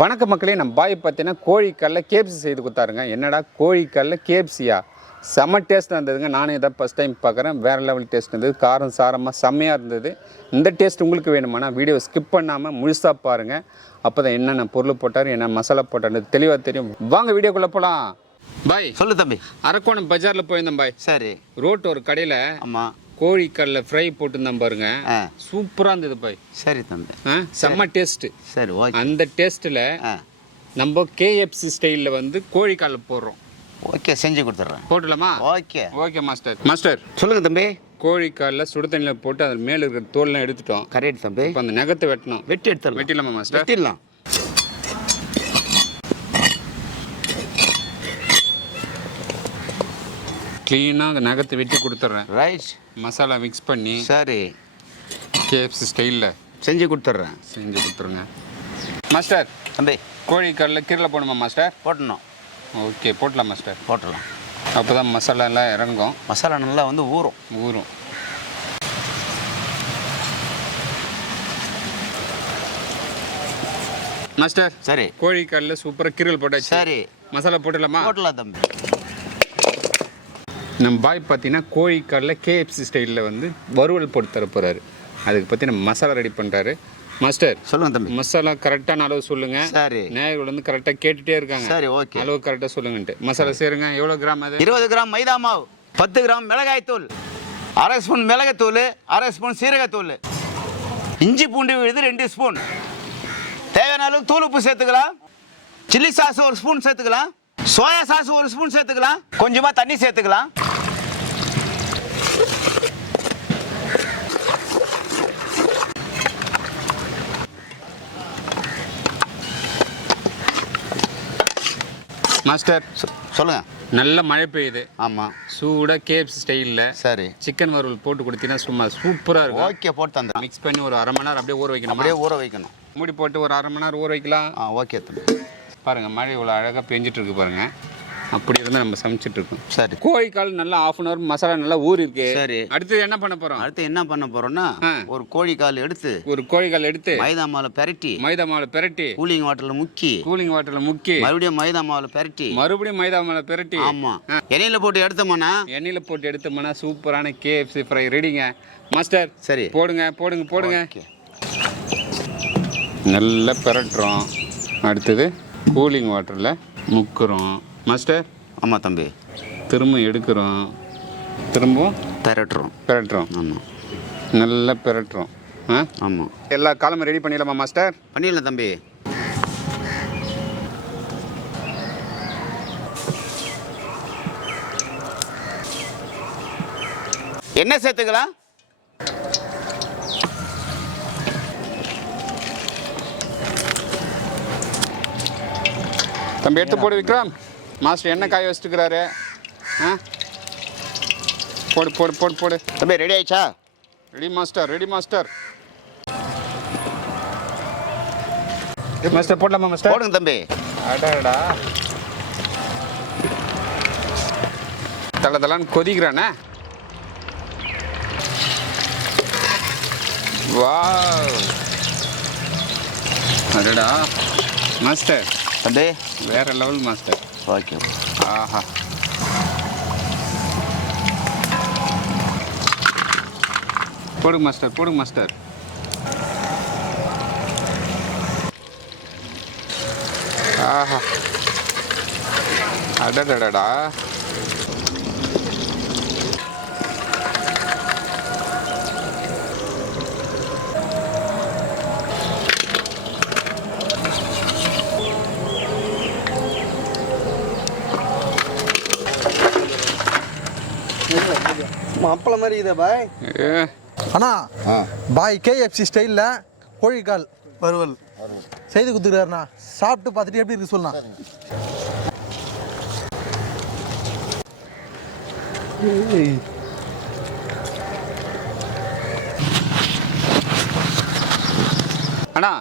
வணக்க மக்களே, நம்ம பாய் பார்த்தீங்கன்னா கோழிக்கல்ல கேப்சி செய்து கொடுத்தாருங்க. என்னடா கோழிக்கல்ல கேப்சியா? செம்ம டேஸ்ட்டாக இருந்ததுங்க. நானும் இதை ஃபஸ்ட் டைம் பார்க்குறேன். வேறு லெவல் டேஸ்ட் இருந்தது. காரம் சாரமாக செம்மையாக இருந்தது. இந்த டேஸ்ட் உங்களுக்கு வேணுமானா வீடியோ ஸ்கிப் பண்ணாமல் முழுசாக பாருங்கள். அப்போ தான் என்னென்ன பொருள் போட்டார், என்ன மசாலா போட்டார் தெளிவாக தெரியும். வாங்க வீடியோக்குள்ளே போகலாம். பாய் சொல்லு தம்பி. அரக்கோணம் பஜாரில் போயிருந்தேன் பாய். சரி. ரோட்டு ஒரு கடையில் ஆமாம் கோழிக்கல்ல ஃப்ரை போட்டுருந்தேன் பாருங்க. சூப்பராக இருந்தது பாய். சரி தம்பி. செம்ம டேஸ்ட்டு. சரி ஓகே. அந்த டேஸ்ட்டில் நம்ம கேஎஃப்சி ஸ்டைலில் வந்து கோழிக்கால் போடுறோம். ஓகே, செஞ்சு கொடுத்துட்றேன். போட்டுடலாமா? Okay okay master. மாஸ்டர் சொல்லுங்கள் தம்பி. கோழிக்காலில் சுடு தண்ணியில் போட்டு அது மேலே இருக்கிற தோல்லாம் எடுத்துட்டோம். கரெக்ட் தம்பி. இப்போ அந்த நகத்தை வெட்டணும். வெட்டிடலாமா மாஸ்டர்? வெட்டிடலாம். க்ளீனாக நகத்தை வெட்டி கொடுத்துட்றேன். ரைட். மசாலா மிக்ஸ் பண்ணி சரி கேஎஃப்சி ஸ்டைலில் செஞ்சு கொடுத்துட்றேன். செஞ்சு கொடுத்துருங்க மாஸ்டர். தம்பி கோழிக்காலில் கீரை போடணுமா மாஸ்டர்? போட்டணும். ஓகே, போட்டலாம் மாஸ்டர். போட்டலாம். அப்போ தான் மசாலா எல்லாம் இறங்கும். மசாலா நல்லா வந்து ஊறும். மாஸ்டர் சரி. கோழிக்காலில் சூப்பராக கீரல் போட்டாச்சு. சரி. மசாலா போட்டுடலாமா? போட்டலாம் தம்பி. நம்ம பாய் பார்த்தீங்கன்னா கோழிக்காலில் கேஎஃப்சி ஸ்டைலில் வந்து வறுவல் போட்டு தர போகிறாரு. அதுக்கு பற்றி நம்ம மசாலா ரெடி பண்ணுறாரு. மாஸ்டர் சொல்லுங்கள் தம்பி. மசாலா கரெக்டான அளவு சொல்லுங்கள். சரி. நேயர்கள் வந்து கரெக்டாக கேட்டுகிட்டே இருக்காங்க. சரி ஓகே. அளவு கரெக்டாக சொல்லுங்கன்ட்டு. மசாலா சேருங்க. எவ்வளோ கிராம் அது? 20 கிராம் மைதா மாவு, 10 கிராம் மிளகாய் தூள், 1/2 ஸ்பூன் மிளகாத்தூள், 1/2 ஸ்பூன் சீரகத்தூள், இஞ்சி பூண்டு விழுது 2 ஸ்பூன், தேவையான அளவு தூள் உப்பு சேர்த்துக்கலாம், சில்லி சாஸ் 1 ஸ்பூன் சேர்த்துக்கலாம், சோயா சாஸ் 1 ஸ்பூன் சேர்த்துக்கலாம், கொஞ்சமாக தண்ணி சேர்த்துக்கலாம். மாஸ்டர் சொல்லுங்க. நல்ல மழை பெய்யுது. ஆமாம். சூடாக கேஎஃப்சி ஸ்டைலில் சரி சிக்கன் வறுவல் போட்டு கொடுத்தீங்கன்னா சும்மா சூப்பராக இருக்கும். ஓகே, போட்டு தந்துடுறேன். மிக்ஸ் பண்ணி ஒரு 1/2 மணி நேரம் அப்படியே ஊற வைக்கணும். அப்படியே ஊற வைக்கணும். மூடி போட்டு ஒரு 1/2 மணி நேரம் ஊற வைக்கலாம். ஓகே தம்பி. பாருங்கள், மழை இவ்வளோ அழகாக பெஞ்சிட்டு இருக்கு பாருங்கள். அப்படி இருந்தால் நம்ம சமைச்சிட்டு இருக்கோம். சரி. கோழிக்கால் நல்லா 1/2 அன் ஹவர் மசாலா நல்லா ஊறி இருக்கு. சரி. அடுத்து என்ன பண்ண போகிறோம்? அடுத்து என்ன பண்ண போறோம்னா ஒரு கோழிக்கால் எடுத்து மைதா மாவில் பெரட்டி கூலிங் வாட்டர்ல முக்கி மறுபடியும் மைதா மாவில் பெரட்டி ஆமா எண்ணெயில போட்டு எடுத்தோம்னா சூப்பரான கேஎஃப்சி ஃப்ரை ரெடிங்க மாஸ்டர். சரி, போடுங்க. நல்லா பெரட்டுறோம். அடுத்தது கூலிங் வாட்டரில் முக்குறோம் மாஸ்டர். ஆமாம் தம்பி. திரும்ப எடுக்கிறோம், திரும்பவும் பெரட்டுறோம். ஆமாம், நல்லா பெரட்டுறோம். ஆமாம். எல்லா காலமும் ரெடி பண்ணிடலாமா மாஸ்டர்? பண்ணிடலாம் தம்பி. என்ன சேர்த்துக்கலாம்? தம்பி எடுத்து போடு விக்ரம். மாஸ்டர் என்ன காய வச்சுட்டுக்கிறாரு. போடு. தம்பி ரெடி ஆயிடுச்சா? Ready master. போடலாமா மாஸ்டர்? போடுங்க தம்பி. அடடா, தலன்னு கொதிக்கிறானே. வாவ், அடடா மாஸ்டர். தம்பி வேற லெவல் மாஸ்டர். ஓகே. ஆஹா, போடுங்க மாஸ்டர். ஆஹா, அடடடா. அப்பள மாதிரி இதே பாய். அண்ணா பாய் கேஎஃப்சி ஸ்டைலில் கோழிக்கால் வறுவல் செய்து கொடுத்துருக்காருண்ணா. சாப்பிட்டு பார்த்துட்டு எப்படி இருக்கு சொல்லலாம். அண்ணா,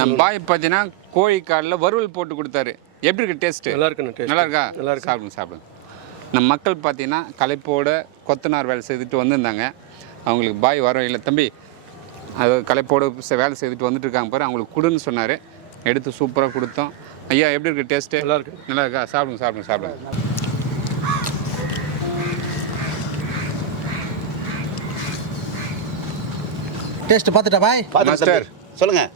நம்ம பாய் பார்த்தீங்கன்னா கோழிக்காலில் வறுவல் போட்டு கொடுத்தாரு. எப்படி இருக்கு டேஸ்ட்டு? நல்லா இருக்கா? சாப்பிடுங்க. நம்ம மக்கள் பார்த்தீங்கன்னா களைப்போட கொத்தனார் வேலை செய்துட்டு வந்திருந்தாங்க. அவங்களுக்கு பாய் வர இல்லை தம்பி, அது களைப்போடு வேலை செய்துட்டு வந்துட்டு இருக்காங்க பாரு, அவங்களுக்கு கொடுன்னு சொன்னார். எடுத்து சூப்பராக கொடுத்தோம். ஐயா எப்படி இருக்குது டேஸ்ட்டு? நல்லா இருக்கு. நல்லா இருக்கா? சாப்பிடுங்க சாப்பிடுங்க சாப்பிடுங்க. டேஸ்ட் பார்த்துட்டா பாய்? மாஸ்டர் சொல்லுங்கள்.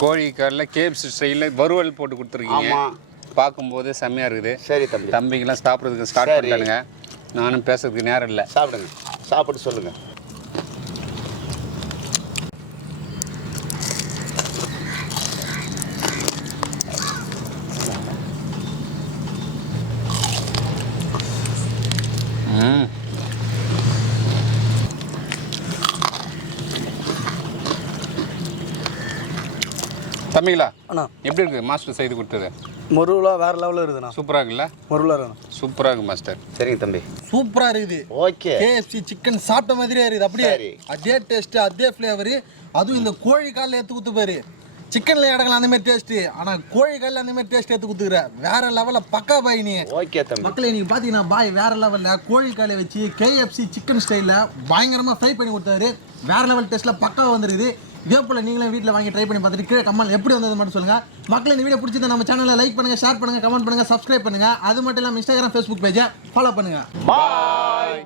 கோழிக்காலில் KFC ஸ்டைலில் வறுவல் போட்டு கொடுத்துருக்கீங்க. ஆமாம். பார்க்கும்போது செம்மையாக இருக்குது. சரி தம்பி. தம்பிங்கெல்லாம் சாப்பிட்றதுக்கு ஸ்டார்ட் பண்ணிட்டானுங்க. நானும் பேசுறதுக்கு நேரம் இல்லை. சாப்பிடுங்க, சாப்பிட்டு சொல்லுங்கள். தம்பிங்களா அண்ணா எப்படி இருக்குது மாஸ்டர் செய்து கொடுத்தது? முருவலா வேற லெவலில் இருக்குதுண்ணா. சூப்பராக இருக்குல்ல? முருவலா இருக்குண்ணா. சூப்பராக இருக்குது மாஸ்டர். சரிங்க தம்பி. சூப்பராக இருக்குது. ஓகே. KFC சிக்கன் சாப்பிட்ட மாதிரியே இருக்குது. அப்படியே சரி. அதே டேஸ்ட்டு அதே ஃப்ளேவரு. அதுவும் இந்த கோழி காலில் எடுத்து கொடுத்து பாரு. சிக்கனில் இடக்கலாம் அந்த மாதிரி டேஸ்ட்டு, ஆனால் கோழி காலில் அந்த மாதிரி டேஸ்ட் எடுத்து கொடுத்துக்கிற வேற லெவலில் பக்கா பாய் நீ. ஓகே தம்பி. மக்களே நீங்கள் பார்த்தீங்கன்னா பாய் வேற லெவலில் கோழி காலை வச்சு KFC சிக்கன் ஸ்டைலில் பயங்கரமாக ஃப்ரை பண்ணி கொடுத்தாரு. வேற லெவல் டேஸ்ட்டில் பக்காவாக வந்துருக்குது. இதே போல் நீங்களும் வீட்டில் வாங்கி ட்ரை பண்ணி பார்த்துட்டு கீழே கமெண்ட் எப்படி வந்தது மட்டும் சொல்லுங்கள். மக்கள் இந்த வீடியோ பிடிச்சது நம்ம சேனலில் லைக் பண்ணுங்கள், ஷேர் பண்ணுங்கள், கமெண்ட் பண்ணுங்கள், சப்ஸ்கிரைப் பண்ணுங்கள். அது மட்டும் இல்லாமல் Instagram Facebook பேஜை ஃபாலோ பண்ணுங்கள். பாய்.